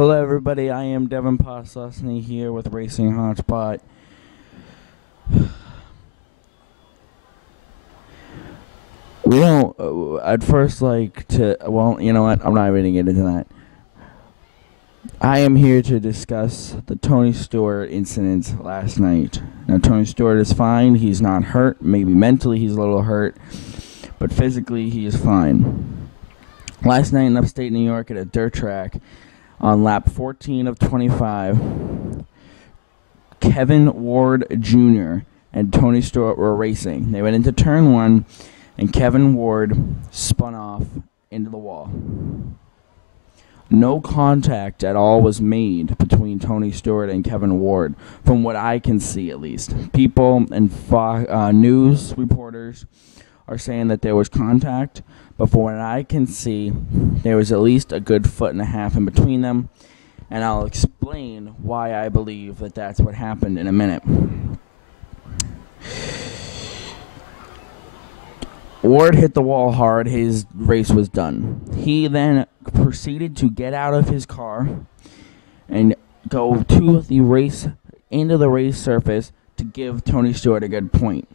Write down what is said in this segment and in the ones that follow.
Hello everybody, I am Devin Poslusny here with Racing Hotspot. We don't, I'd first like to, well, you know what, I'm not even going to get into that. I am here to discuss the Tony Stewart incident last night. Now, Tony Stewart is fine, he's not hurt, maybe mentally he's a little hurt, but physically he is fine. Last night in upstate New York at a dirt track, on lap 14 of 25, Kevin Ward Jr. and Tony Stewart were racing. They went into turn one, and Kevin Ward spun off into the wall. No contact at all was made between Tony Stewart and Kevin Ward, from what I can see at least. People and news reporters are saying that there was contact, but from what I can see, there was at least a good foot and a half in between them, and I'll explain why I believe that that's what happened in a minute. Ward hit the wall hard. His race was done. He then proceeded to get out of his car and go to the race, into the race surface, to give Tony Stewart a good point.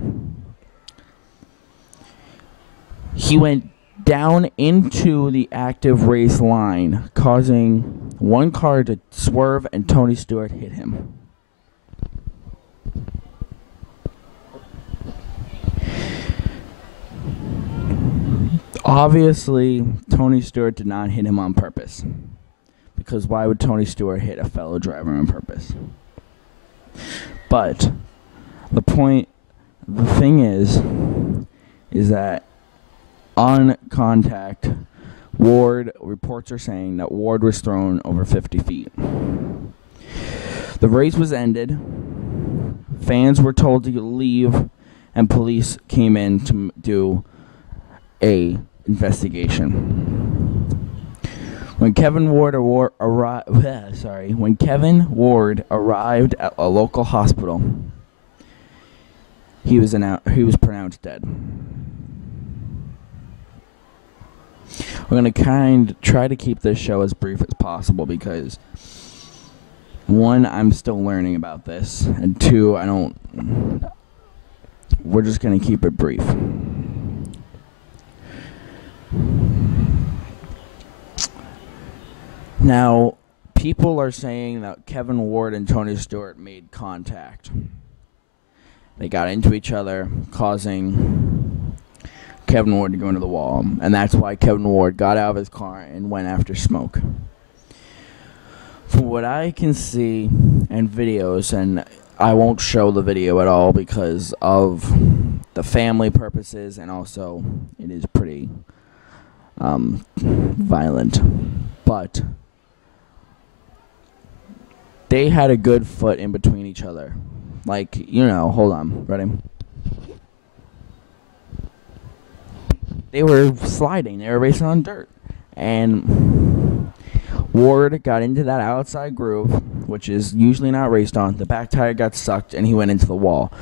He went down into the active race line, causing one car to swerve, and Tony Stewart hit him. Obviously, Tony Stewart did not hit him on purpose, because why would Tony Stewart hit a fellow driver on purpose? But the thing is that on contact, reports are saying that Ward was thrown over 50 feet. The race was ended. Fans were told to leave, and police came in to do a investigation. When Kevin Ward arrived at a local hospital, he was pronounced dead. We're going to try to keep this show as brief as possible because, one, I'm still learning about this, and two, we're just going to keep it brief. Now, people are saying that Kevin Ward and Tony Stewart made contact. They got into each other, causing Kevin Ward to go into the wall, and that's why Kevin Ward got out of his car and went after smoke. From what I can see in videos, and I won't show the video at all because of the family purposes, and also it is pretty violent, but they had a good foot in between each other. Like, hold on, ready? They were sliding. They were racing on dirt. And Ward got into that outside groove, which is usually not raced on. The back tire got sucked, and he went into the wall.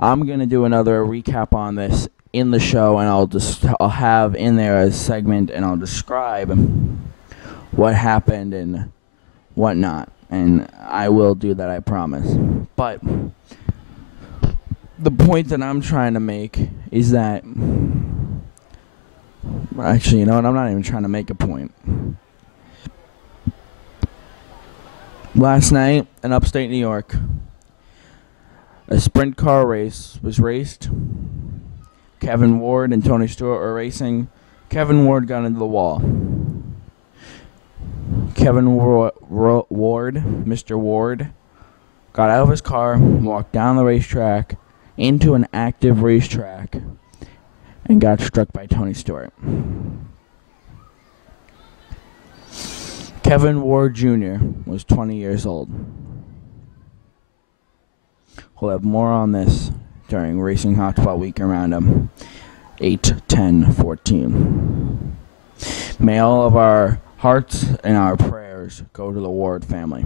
I'm gonna do another recap on this in the show, and I'll have in there a segment, and I'll describe what happened and whatnot. And I will do that, I promise. But the point that I'm trying to make is that, actually, you know what? I'm not even trying to make a point. Last night in upstate New York, a sprint car race was raced. Kevin Ward and Tony Stewart were racing. Kevin Ward got into the wall. Kevin Ward, Mr. Ward, got out of his car, walked down the racetrack, into an active racetrack, and got struck by Tony Stewart. Kevin Ward Jr. was 20 years old. We'll have more on this during Racing Hotspot Week around 8/10/14. May all of our hearts and our prayers go to the Ward family.